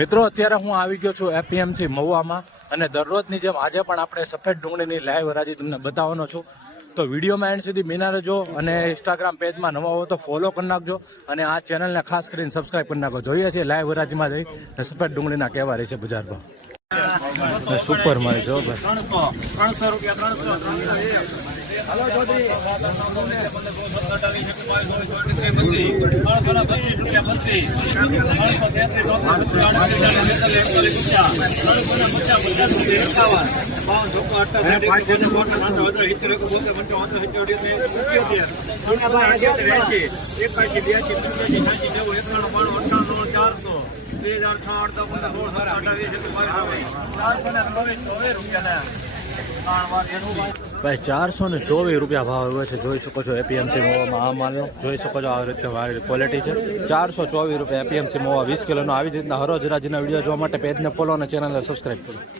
મિત્રો અત્યારે હું આવી ગયો છું એપીએમસી મહુવામાં અને દરરોજની જેમ આજે પણ આપણે સફેદ ડુંગળીની લાઈવ હરાજી તમને બતાવવાનો છું. તો વિડીયોમાં એન્ડ સુધી બિના રહેજો અને ઇન્સ્ટાગ્રામ પેજમાં નવા હો તો ફોલો કરી નાખજો અને આ ચેનલને ખાસ કરીને સબસ્ક્રાઈબ કરી નાખો. જોઈએ છીએ લાઈવ હરાજીમાં જઈ સફેદ ડુંગળીના કેવા રહે છે બજારમાં. સુપર મારી જો ભાઈ 300 રૂપિયા 424 રૂપિયા ભાવ આવ્યો છે. જોઈ શકો છો એપીએમસી મોવામાં આ માલનો જોઈ શકો છો આ રીતે ક્વોલિટી છે. 424 રૂપિયા એપીએમસી મોવા 20 કિલોનો. આવી રીતના હરોજ રાજીના વિડીયો જોવા માટે પેજને ફોલો અને ચેનલને સબસ્ક્રાઈબ કરો.